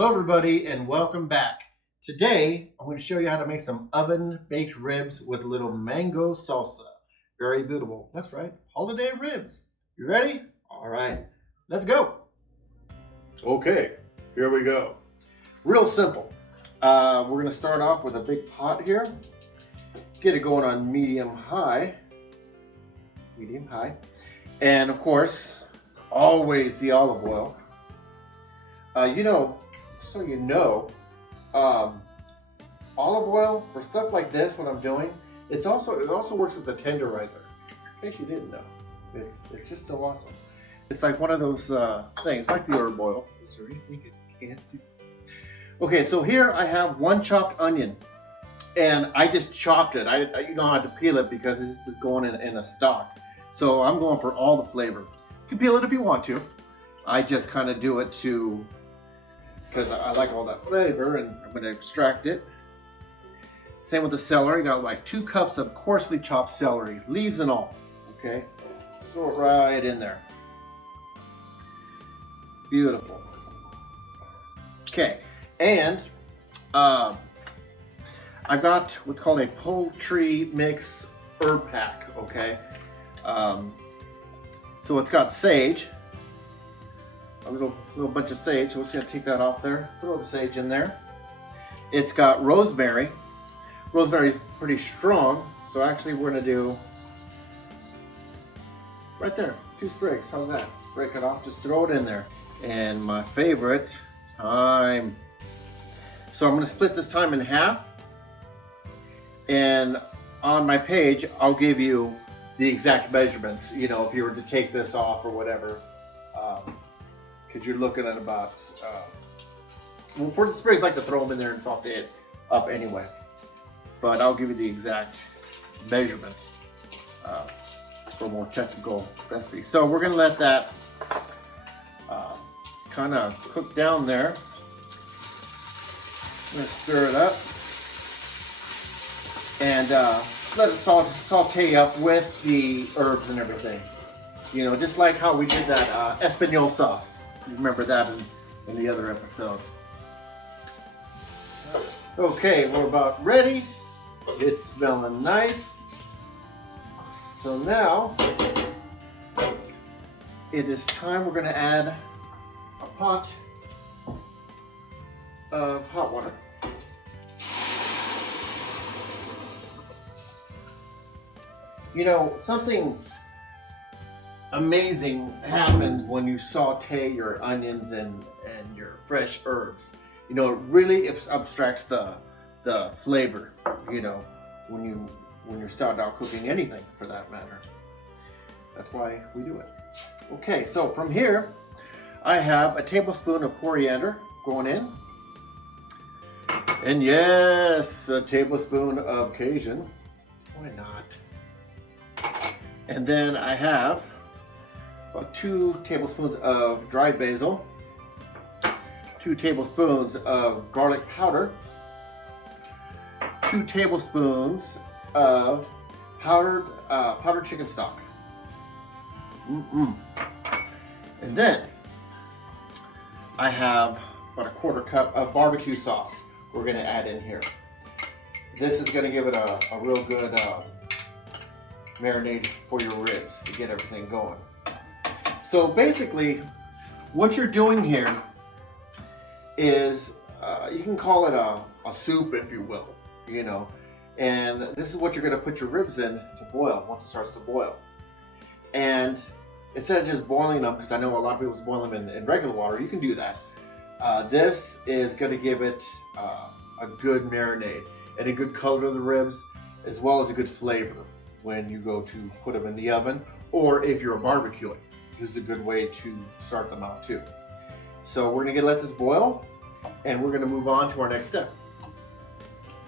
Hello everybody and welcome back. Today I'm going to show you how to make some oven baked ribs with a little mango salsa. Very beautiful. That's right, holiday ribs. You ready? All right, let's go. Okay, here we go. Real simple. We're going to start off with a big pot here. Get it going on medium high. And of course, always the olive oil. Olive oil for stuff like this, what I'm doing, it also works as a tenderizer. In case you didn't know, it's just so awesome. It's like one of those things, like the herb oil. Is there anything it can't do? Okay, so here I have one chopped onion, and I just chopped it. You don't have to peel it because it's just going in a stock. So I'm going for all the flavor. You can peel it if you want to. I just kind of do it because I like all that flavor, and I'm going to extract it. Same with the celery. Got like 2 cups of coarsely chopped celery, leaves and all. Okay, throw it right in there. Beautiful. Okay, and I've got what's called a poultry mix herb pack. Okay, so it's got sage. A little bunch of sage, so we're just gonna take that off there. Throw the sage in there. It's got rosemary. Rosemary's pretty strong, so actually we're gonna do right there, 2 sprigs. How's that? Break it off, just throw it in there. And my favorite, thyme. So I'm gonna split this thyme in half, and on my page I'll give you the exact measurements. You know, if you were to take this off or whatever. Because you're looking at about, well, for the sprigs, I like to throw them in there and salt it up anyway. But I'll give you the exact measurements for more technical recipes. So we're going to let that kind of cook down there. I'm going to stir it up and let it saute up with the herbs and everything. You know, just like how we did that Espanol sauce. You remember that in the other episode. Okay, we're about ready. It's smelling nice. So now it is time. We're going to add a pot of hot water. You know, something amazing happens when you saute your onions and your fresh herbs. You know, it really abstracts the flavor, you know, when you're starting out cooking anything for that matter. That's why we do it. Okay, so from here I have a tablespoon of coriander going in, and yes, a tablespoon of Cajun. Why not? And then I have about 2 tablespoons of dried basil, 2 tablespoons of garlic powder, 2 tablespoons of powdered chicken stock. And then I have about a 1/4 cup of barbecue sauce we're going to add in here. This is going to give it a real good marinade for your ribs to get everything going. So basically, what you're doing here is, you can call it a soup, if you will, you know. And this is what you're going to put your ribs in to boil once it starts to boil. And instead of just boiling them, because I know a lot of people boil them in regular water, you can do that. This is going to give it a good marinade and a good color to the ribs, as well as a good flavor when you go to put them in the oven, or if you're barbecuing. This is a good way to start them out too. So we're gonna let this boil, and we're gonna move on to our next step.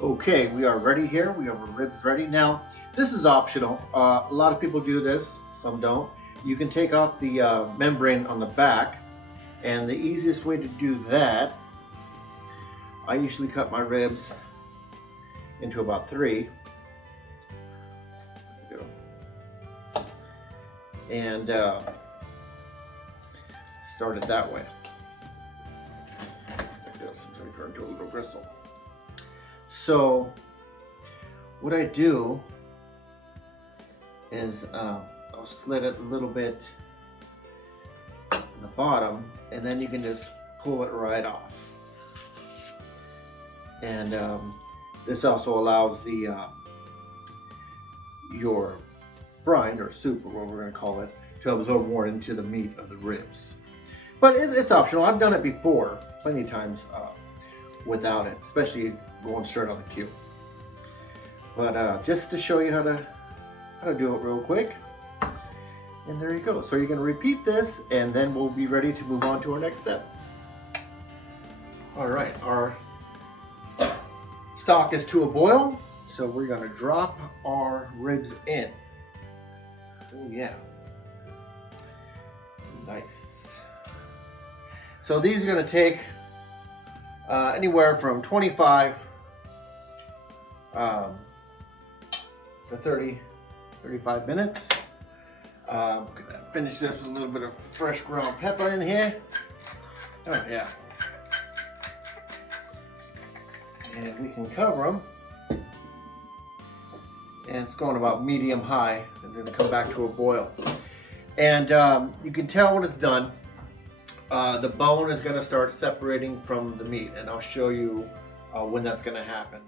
Okay, we are ready here. We have our ribs ready. Now, this is optional. A lot of people do this, some don't. You can take off the membrane on the back, and the easiest way to do that, I usually cut my ribs into about 3. There we go. And start it that way. just turn to a little bristle. So what I do is I'll slit it a little bit in the bottom, and then you can just pull it right off. And this also allows the your brine or soup, or what we're going to call it, to absorb more into the meat of the ribs. But it's optional. I've done it before, plenty of times without it, especially going straight on the cube. But just to show you how to do it real quick. And there you go. So you're going to repeat this, and then we'll be ready to move on to our next step. All right, our stock is to a boil, so we're going to drop our ribs in. Oh yeah, nice. So these are going to take anywhere from 25 to 35 minutes. We're gonna finish this with a little bit of fresh ground pepper in here. Oh yeah. And we can cover them. And it's going about medium high. It's gonna come back to a boil. And you can tell when it's done. The bone is gonna start separating from the meat, and I'll show you when that's gonna happen.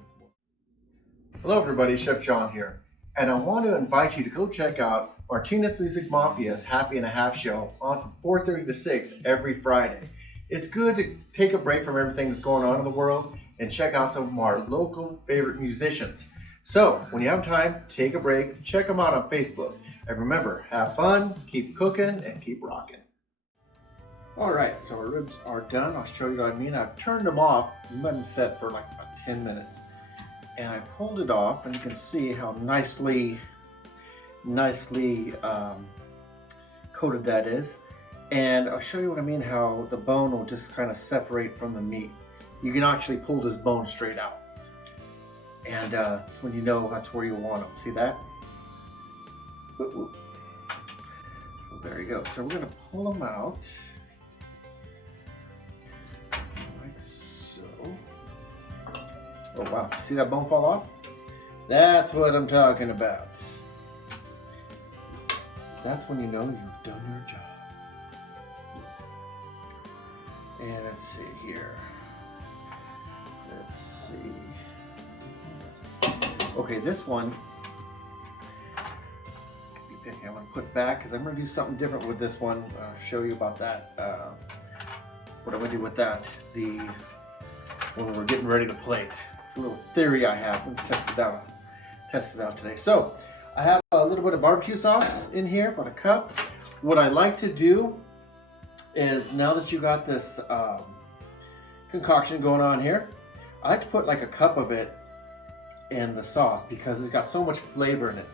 Hello everybody, Chef John here. And I want to invite you to go check out Martinez Music Mafia's Happy and a Half show on from 4:30 to 6 every Friday. It's good to take a break from everything that's going on in the world and check out some of our local favorite musicians. So when you have time, take a break, check them out on Facebook. And remember, have fun, keep cooking, and keep rocking. All right, so our ribs are done. I'll show you what I mean. I've turned them off and let them set for like about 10 minutes. And I pulled it off, and you can see how nicely coated that is. And I'll show you what I mean, how the bone will just kind of separate from the meat. You can actually pull this bone straight out. And that's when you know that's where you want them. See that? Whoop, whoop. So there you go. So we're going to pull them out. Like so. Oh wow, see that bone fall off? That's what I'm talking about. That's when you know you've done your job. And let's see here. Let's see. Okay, this one, I'm going to put back because I'm going to do something different with this one. I'll show you about that. What I'm going to do with that when we're getting ready to plate. It's a little theory I have. I'm going to test it out today. So I have a little bit of barbecue sauce in here, about a cup. What I like to do is, now that you got this concoction going on here, I like to put like a cup of it in the sauce because it's got so much flavor in it.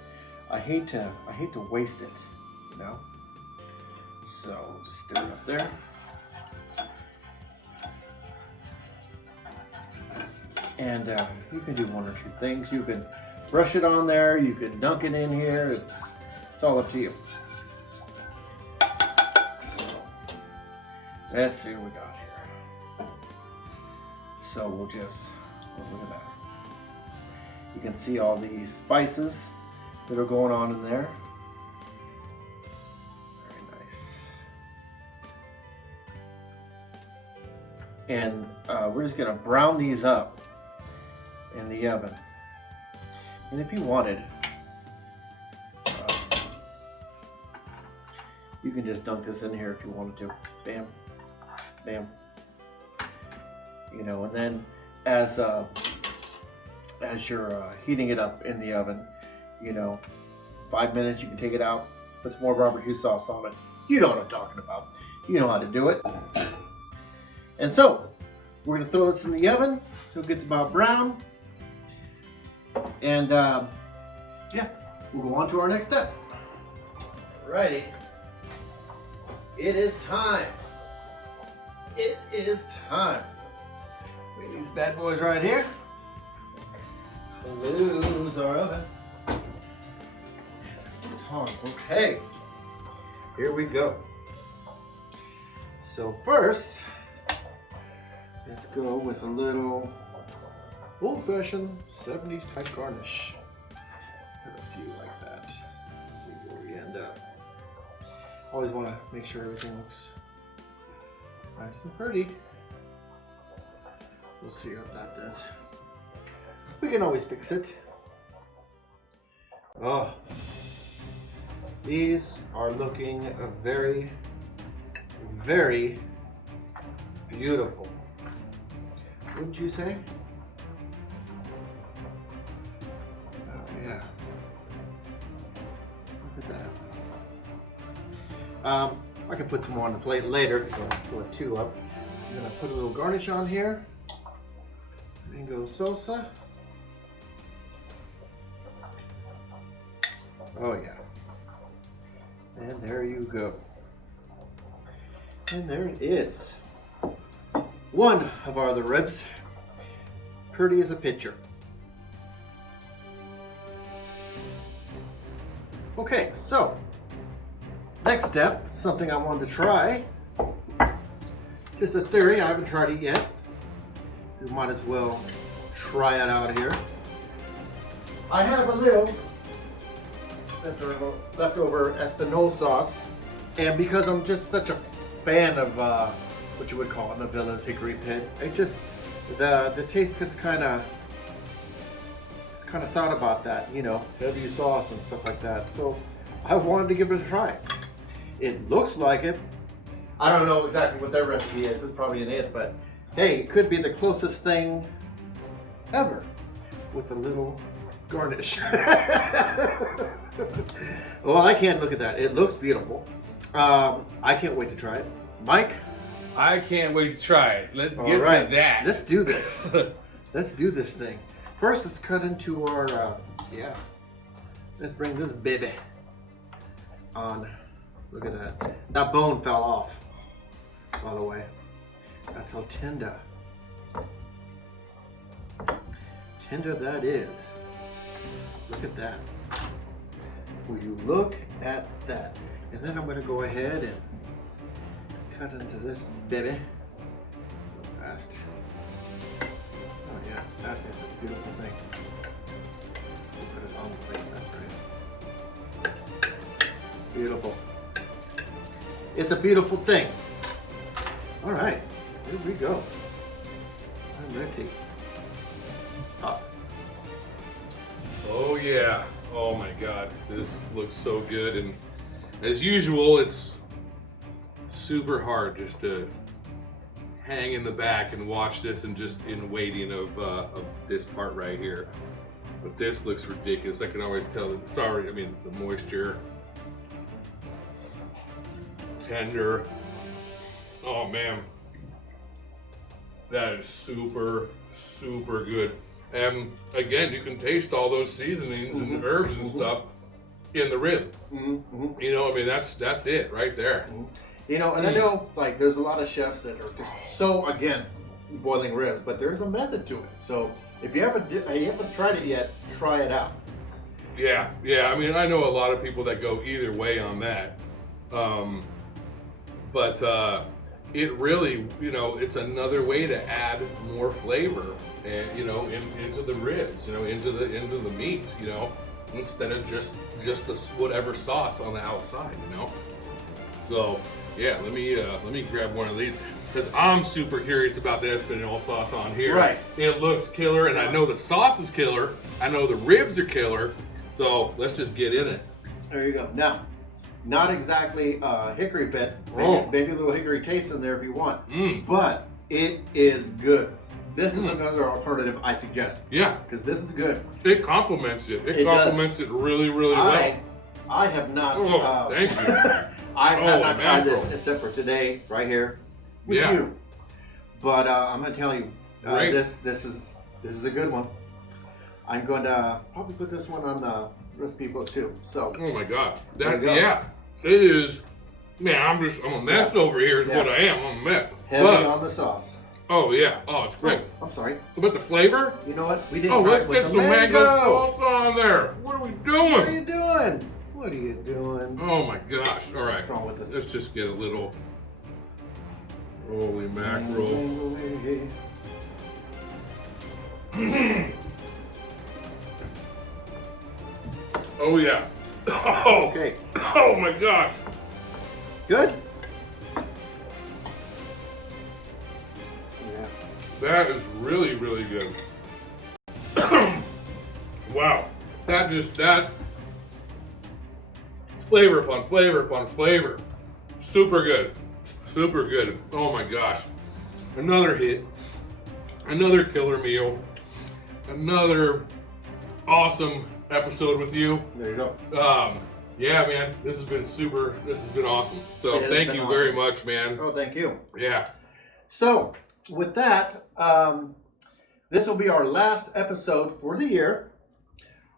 I hate to waste it, you know. So just stick it up there. And you can do one or two things. You can brush it on there. You can dunk it in here. It's all up to you. So let's see what we got here. So we'll just look at that. You can see all these spices that are going on in there. Very nice. And we're just gonna brown these up in the oven. And if you wanted, you can just dunk this in here if you wanted to. Bam, bam. You know, and then as you're heating it up in the oven, you know, 5 minutes, you can take it out, put some more barbecue sauce on it. You know what I'm talking about. You know how to do it. And so, we're gonna throw this in the oven till it gets about brown. And yeah, we'll go on to our next step. Alrighty. It is time. It is time. Look at these bad boys right here. Lose our oven. Okay, here we go. So first, Let's go with a little old-fashioned 70s type garnish. Put a few like that. Let's see where we end up. Always want to make sure everything looks nice and pretty. We'll see what that does. We can always fix it. Oh, these are looking very, very beautiful. Wouldn't you say? Oh yeah. Look at that. I can put some more on the plate later because I'll put 2 up. So I'm gonna put a little garnish on here. Mango salsa. Oh yeah. And there you go. And there it is. One of our other ribs. Pretty as a picture. Okay, so next step, something I wanted to try. Just a theory, I haven't tried it yet. We might as well try it out here. I have a little leftover Espinol sauce, and because I'm just such a fan of what you would call it, Navilla's hickory pit, it just the taste gets kind of thought about that, you know, heavy sauce and stuff like that. So I wanted to give it a try. It looks like it. I don't know exactly what their recipe is. It's probably an it, but hey, it could be the closest thing ever with a little garnish. Well, I can't look at that. It looks beautiful. I can't wait to try it. Mike? I can't wait to try it. Let's get to that. Let's do this. Let's do this thing. First, let's cut into our, let's bring this baby on. Look at that. That bone fell off, by the way. That's how tender that is. Look at that. Will you look at that? And then I'm going to go ahead and cut into this baby real fast. Oh yeah, that is a beautiful thing. We'll put it on the plate, that's right. Beautiful. It's a beautiful thing. All right, here we go. I'm ready. Up. Oh yeah. Oh my God. This looks so good, and as usual, it's super hard just to hang in the back and watch this and just in waiting of this part right here. But this looks ridiculous. I can always tell that it's already, I mean, the moisture, tender. Oh man, that is super, super good. And again, you can taste all those seasonings and herbs and stuff in the rib. You know, I mean, that's it right there. You know, and I know, like, there's a lot of chefs that are just so against boiling ribs, but there's a method to it. So if you haven't tried it yet, try it out. Yeah. I mean, I know a lot of people that go either way on that. But it really, you know, it's another way to add more flavor, and you know, into the ribs, you know, into the meat, you know, instead of just this whatever sauce on the outside, you know. So yeah, let me grab one of these because I'm super curious about the Espinol sauce on here. Right. It looks killer, and I know the sauce is killer. I know the ribs are killer. So let's just get in it. There you go. Now, not exactly hickory pit. Maybe a little hickory taste in there if you want. But it is good. This is another alternative I suggest. Yeah. Because this is good. It complements it. It complements it really, really well. I have not. Thank you. I have not tried this except for today, right here with you. But I'm going to tell you, this is a good one. I'm going to probably put this one on the recipe book too. So. Oh my God. It is. Man, I'm a mess over here. Is what I am. I'm a mess. Heavy on the sauce. Oh yeah. Oh, it's great. Oh, I'm sorry. But the flavor? You know what? We didn't. Let's get some mango sauce on there. What are we doing? What are you doing? What are you doing? Oh my gosh. All right. What's wrong with this? Let's just get a little. Holy mackerel. Oh yeah. Oh, Okay. oh my gosh. Good? Yeah. That is really, really good. Wow. That flavor upon flavor upon flavor. Super good. Super good. Oh my gosh. Another hit. Another killer meal. Another awesome episode with you. There you go. Yeah, man, this has been awesome. So It has thank been you awesome. very much, man. Oh, thank you. Yeah. So, with that, this will be our last episode for the year.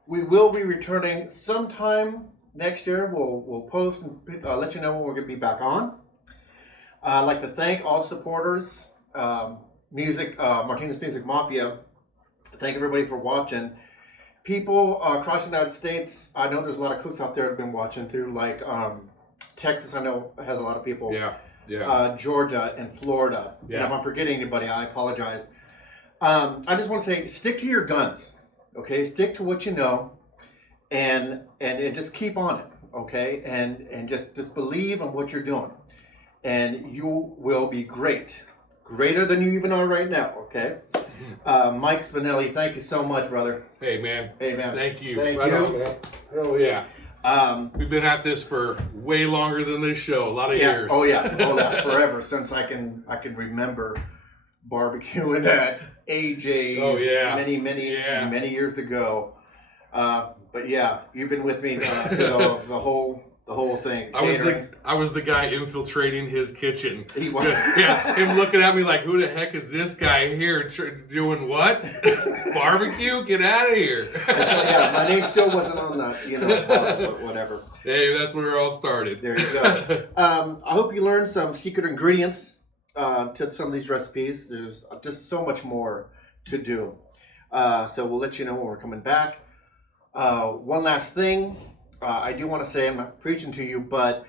We will be returning sometime next year. We'll post and let you know when we're going to be back on. I'd like to thank all supporters, Martinez Music Mafia. Thank everybody for watching. People across the United States, I know there's a lot of cooks out there that have been watching through, like Texas, I know has a lot of people. Yeah. Yeah. Georgia and Florida. Yeah. And if I'm forgetting anybody, I apologize. I just want to say, stick to your guns, okay? Stick to what you know, and just keep on it, okay? And just believe in what you're doing, and you will be great, greater than you even are right now, okay? Mike Spinelli, thank you so much, brother. Hey, man. Hey, man. Thank you. Thank Right you. on, man. Oh, yeah. We've been at this for way longer than this show. A lot of years. Oh yeah, forever since I can remember barbecuing at AJ's. Oh, yeah. many years ago. But yeah, you've been with me through the whole thing. I was the guy infiltrating his kitchen. He was. Yeah, him looking at me like, who the heck is this guy here doing what? Barbecue? Get out of here. So, yeah, my name still wasn't on the, whatever. Hey, that's where it all started. There you go. I hope you learned some secret ingredients to some of these recipes. There's just so much more to do. So we'll let you know when we're coming back. One last thing. I do want to say, I'm not preaching to you, but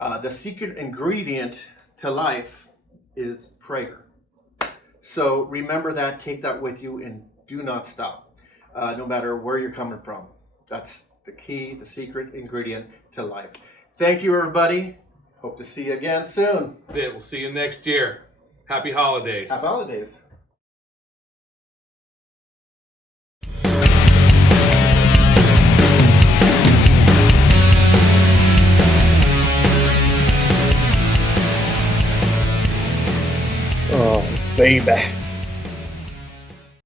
the secret ingredient to life is prayer. So remember that, take that with you, and do not stop, no matter where you're coming from. That's the key, the secret ingredient to life. Thank you, everybody. Hope to see you again soon. That's it. We'll see you next year. Happy holidays. Happy holidays. Oh, baby.